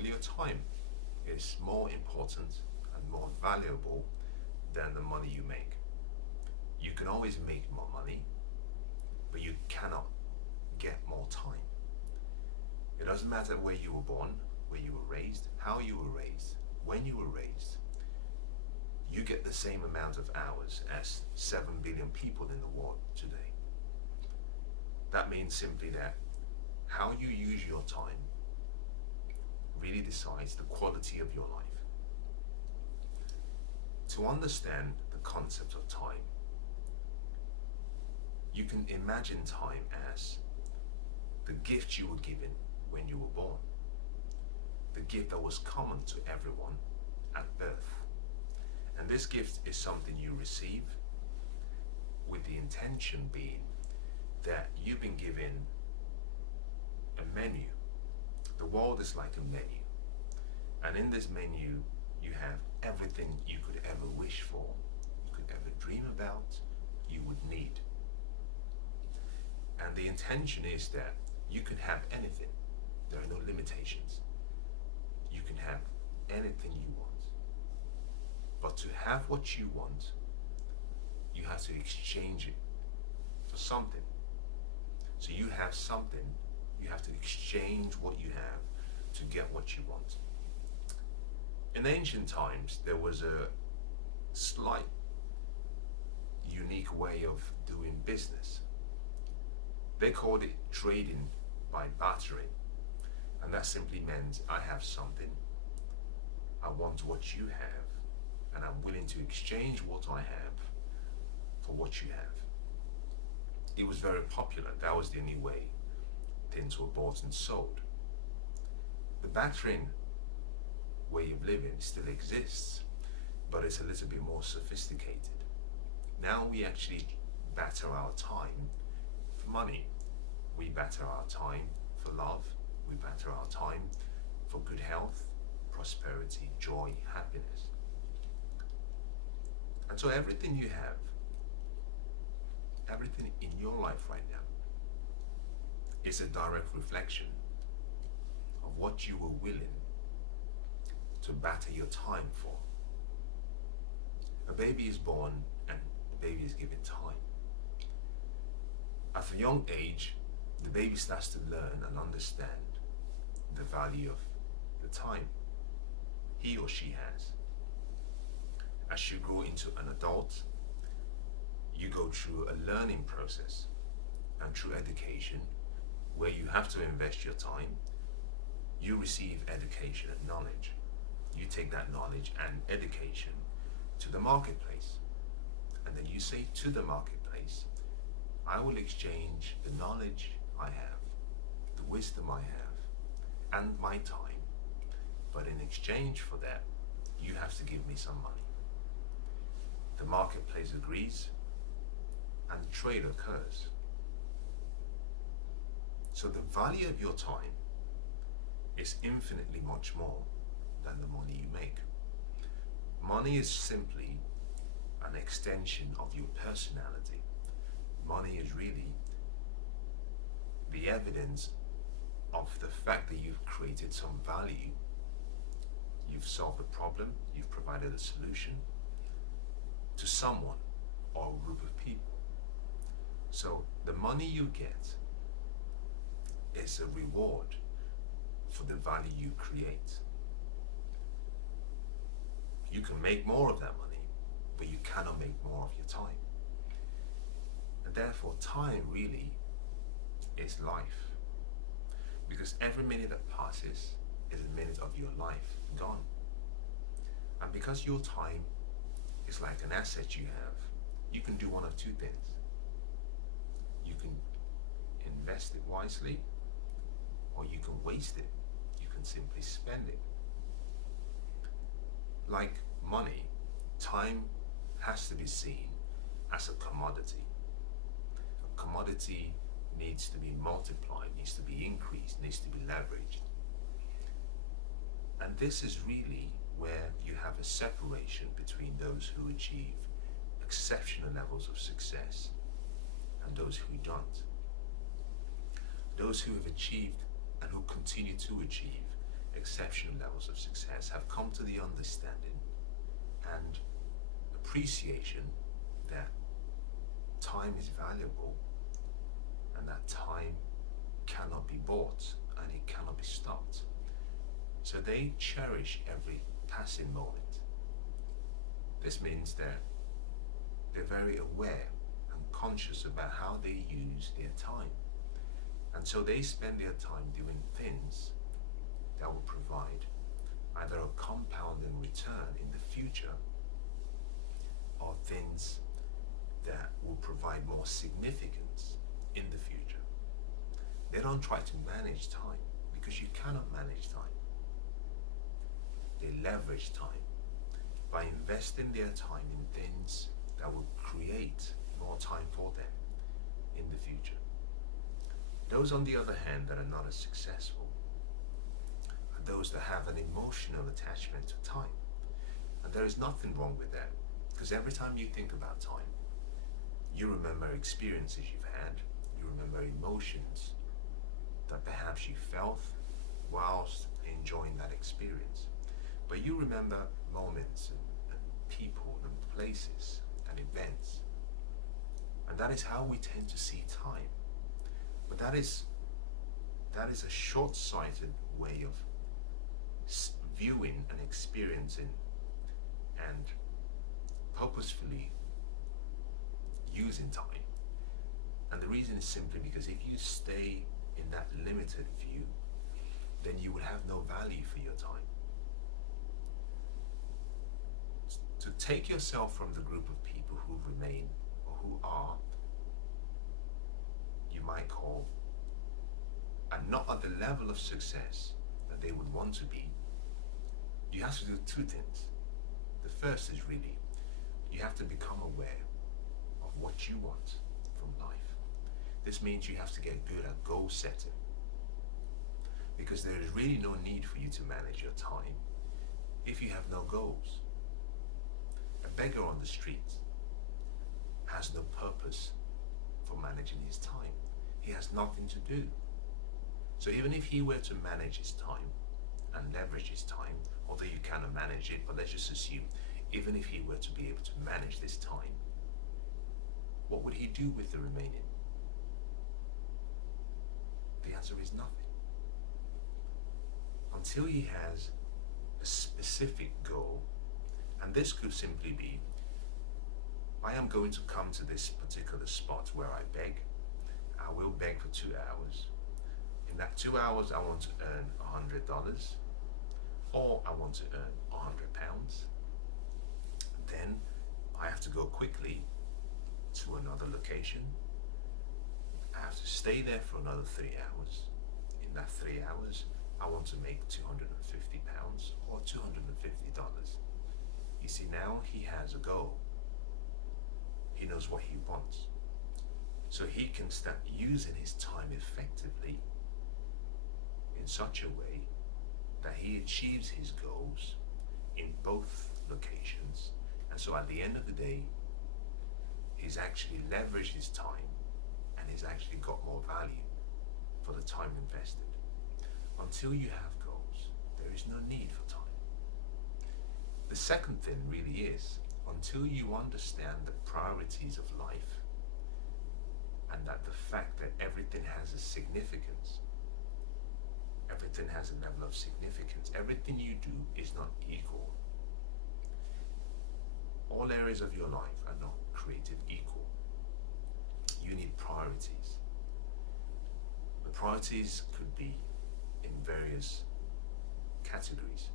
Well, your time is more important and more valuable than the money you make. You can always make more money, but you cannot get more time. It doesn't matter where you were born, where you were raised, how you were raised, when you were raised. You get the same amount of hours as 7 billion people in the world today. That means simply that how you use your time really decides the quality of your life. To understand the concept of time, you can imagine time as the gift you were given when you were born, the gift that was common to everyone at birth. And this gift is something you receive with the intention being that you've been given a menu. The world is like a menu. And in this menu, you have everything you could ever wish for, you could ever dream about, you would need. And the intention is that you can have anything. There are no limitations. You can have anything you want. But to have what you want, you have to exchange it for something. So you have something, you have to exchange what you have to get what you want. In ancient times, there was a slight unique way of doing business. They called it trading by bartering. And that simply meant I have something, I want what you have, and I'm willing to exchange what I have for what you have. It was very popular. That was the only way things were bought and sold. The bartering way of living still exists, but it's a little bit more sophisticated. Now we actually batter our time for money. We batter our time for love. We batter our time for good health, prosperity, joy, happiness. And so everything you have, everything in your life right now, is a direct reflection of what you were willing to batter your time for. A baby is born and the baby is given time. At a young age, the baby starts to learn and understand the value of the time he or she has. As you grow into an adult, you go through a learning process and through education where you have to invest your time. You receive education and knowledge. You take that knowledge and education to the marketplace. And then you say to the marketplace, I will exchange the knowledge I have, the wisdom I have, and my time. But in exchange for that, you have to give me some money. The marketplace agrees, and the trade occurs. So the value of your time is infinitely much more than the money you make. Money is simply an extension of your personality. Money is really the evidence of the fact that you've created some value. You've solved a problem, you've provided a solution to someone or a group of people. So the money you get is a reward for the value you create. You can make more of that money, but you cannot make more of your time. And therefore, time really is life. Because every minute that passes is a minute of your life gone. And because your time is like an asset you have, you can do one of two things. You can invest it wisely, or you can waste it. You can simply spend it. Like money, time has to be seen as a commodity. A commodity needs to be multiplied, needs to be increased, needs to be leveraged. And this is really where you have a separation between those who achieve exceptional levels of success and those who don't. Those who have achieved and who continue to achieve exceptional exceptional levels of success have come to the understanding and appreciation that time is valuable and that time cannot be bought and it cannot be stopped. So they cherish every passing moment. This means that they're very aware and conscious about how they use their time. And so they spend their time doing things that will provide either a compounding return in the future or things that will provide more significance in the future. They don't try to manage time because you cannot manage time. They leverage time by investing their time in things that will create more time for them in the future. Those, on the other hand, that are not as successful are those that have an emotional attachment to time. And there is nothing wrong with that, because every time you think about time, you remember experiences you've had, you remember emotions that perhaps you felt whilst enjoying that experience. But you remember moments and people and places and events. And that is how we tend to see time. But that is a short-sighted way of viewing and experiencing and purposefully using time. And the reason is simply because if you stay in that limited view, then you will have no value for your time. To take yourself from the group of people who remain or who are, you might call, and not at the level of success that they would want to be, you have to do two things. The first is really, you have to become aware of what you want from life. This means you have to get good at goal setting, because there is really no need for you to manage your time if you have no goals. A beggar on the street has no purpose for managing his time. He has nothing to do. So even if he were to manage his time and leverage his time, although you cannot manage it, but let's just assume, even if he were to be able to manage this time, what would he do with the remaining? The answer is nothing. Until he has a specific goal, and this could simply be, I am going to come to this particular spot where I beg. I will beg for 2 hours. In that 2 hours, I want to earn $100, or I want to earn £100. Then I have to go quickly to another location. I have to stay there for another 3 hours. In that 3 hours, I want to make £250 or $250. You see, now he has a goal. He knows what he wants. So he can start using his time effectively in such a way that he achieves his goals in both locations. And so at the end of the day, he's actually leveraged his time and he's actually got more value for the time invested. Until you have goals, there is no need for time. The second thing really is, until you understand the priorities of life and that the fact that everything has a significance, everything has a level of significance, everything you do is not equal. All areas of your life are not created equal. You need priorities. The priorities could be in various categories.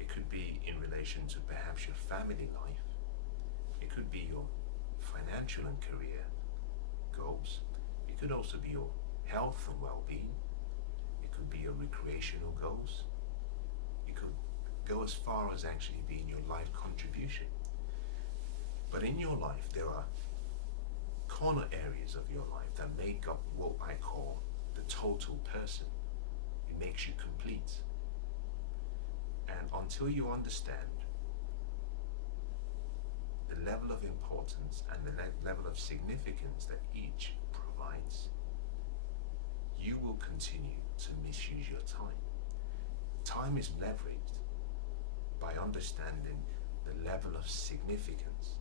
It could be in relation to perhaps your family life. It could be your financial and career goals. It could also be your health and well-being. It could be your recreational goals. It could go as far as actually being your life contribution. But in your life, there are corner areas of your life that make up what I call the total person. It makes you complete. And until you understand the level of importance and the level of significance that each provides, you will continue to misuse your time. Time is leveraged by understanding the level of significance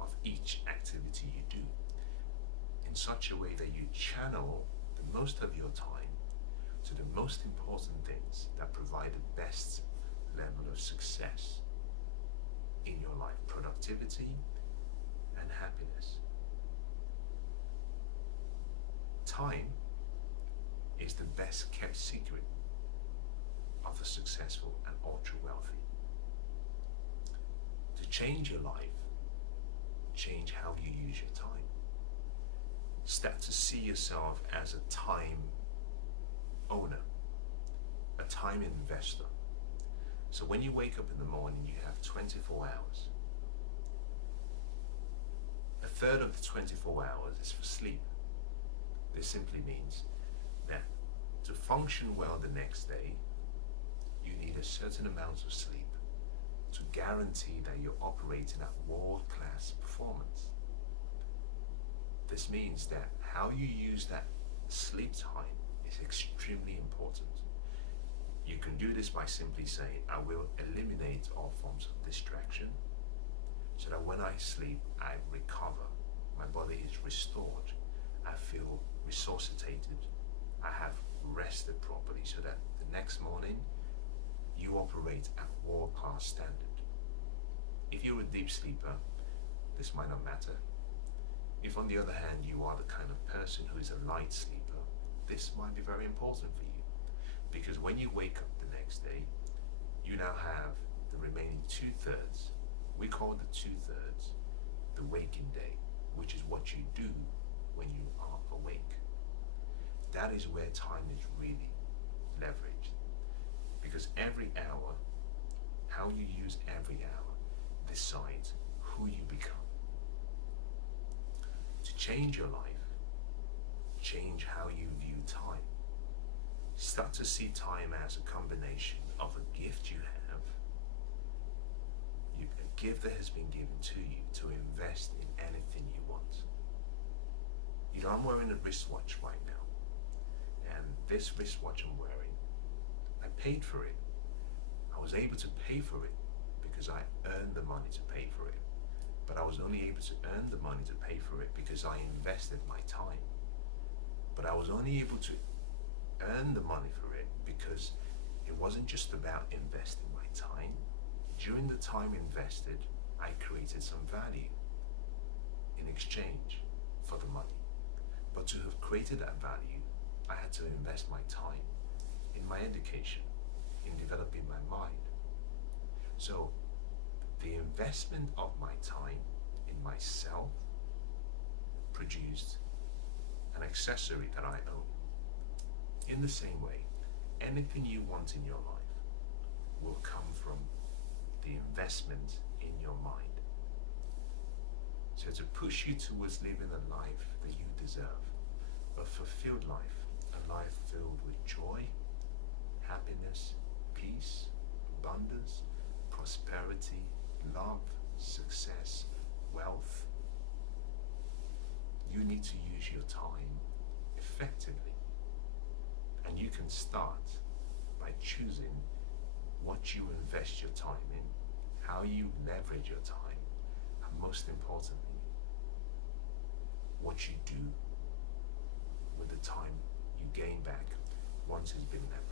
of each activity you do in such a way that you channel the most of your time to the most important things that provide the best level of success in your life, productivity and happiness. Time is the best kept secret of the successful and ultra wealthy. To change your life, change how you use your time. Start to see yourself as a time owner, a time investor. So when you wake up in the morning, you have 24 hours. A third of the 24 hours is for sleep. This simply means that to function well the next day, you need a certain amount of sleep to guarantee that you're operating at world-class performance. This means that how you use that sleep time is extremely important. You can do this by simply saying, I will eliminate all forms of distraction so that when I sleep, I recover. My body is restored. I feel resuscitated. I have rested properly so that the next morning you operate at world-class standard. If you're a deep sleeper, this might not matter. If on the other hand you are the kind of person who is a light sleeper, this might be very important for you, because when you wake up the next day, you now have the remaining 2/3. We call the 2/3 the waking day, which is what you do when you are awake. That is where time is really leveraged, because every hour, how you use every hour, decides who you become. To change your life, change how you view time. Start to see time as a combination of a gift you have, a gift that has been given to you to invest in anything you want. You know, I'm wearing a wristwatch right now, and this wristwatch I'm wearing, I paid for it. I was able to pay for it because I earned the money to pay for it. But I was only able to earn the money to pay for it because I invested my time. But I was only able to earn the money for it because it wasn't just about investing my time. During the time invested, I created some value in exchange for the money. But to have created that value, I had to invest my time in my education, in developing my mind. So the investment of my time in myself produced an accessory that I own. In the same way, anything you want in your life will come from the investment in your mind. So to push you towards living a life that you deserve, a fulfilled life, a life filled with joy, happiness, peace, abundance, prosperity, love, success, wealth, you need to use your time effectively. And you can start by choosing what you invest your time in, how you leverage your time, and most importantly, what you do with the time you gain back once it's been leveraged.